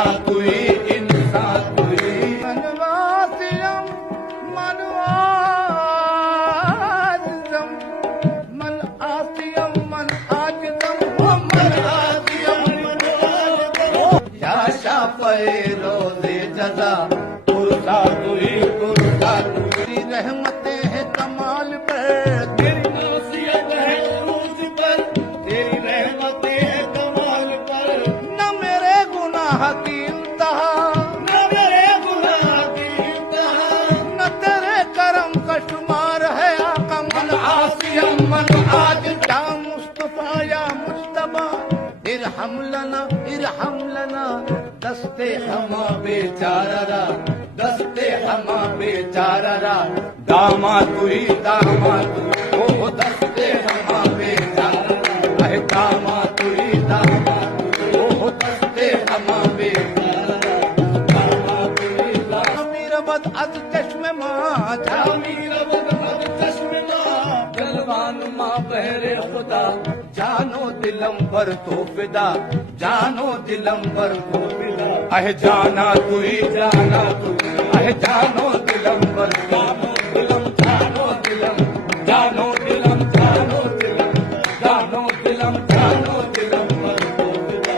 खुदा तू ही इंसान तू ही। मनवासियम मनवासियम मन आसियम मन आजिदम मन आसियम या शाफ़े रोज़े जज़ा पुरसा तू ही पुरसा तू ही। तेरी रहमतें हैं कमाल पर, तेरी नासियत है उरूज पर, तेरी रहमतें हैं कमाल पर। न मेरे गुनाह की इंतहा, न मेरे गुनाह की इंतहा, न तेरे करम का शुमार है आका। मन आसियम मन आजिद या मुस्तफा या मुज्तबा इरहम लना दस्ते हमा बेचारा, दस्ते हमा बेचारा। दामा तू ही दामा तू, ओ दस्ते हमा बेचारा। अहे दामा तू ही दामा तू, ओ दस्ते हमा बेचारा। दामा तू ही दामा। मीर बद अज चश्मे माँ मीर बद अज चश्मे माँ, जलवान माँ बहरे खुदा। जानो दिलम पर तो फिदा, जानो दिलम पर तो फिदा। अहे जाना तू ही जाना तू, अहे जानो दिलम पर जानो दिलम जानो दिलम जानो दिलम जानो दिलम जानो दिलम जानो दिलम पर तो फिदा।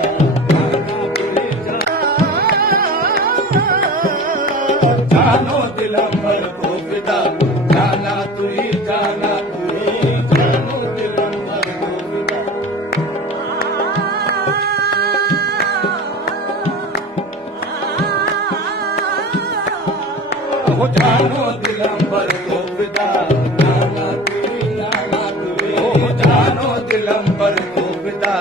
जानो दिलम पर तो फिदा, जाना तू ही जाना तू ही। जानो दिलम पर तो फिदा। हो जानो दिलम पर तो फिदा, जाना तू ही जाना तू ही। हो जानो दिलम पर तो फिदा।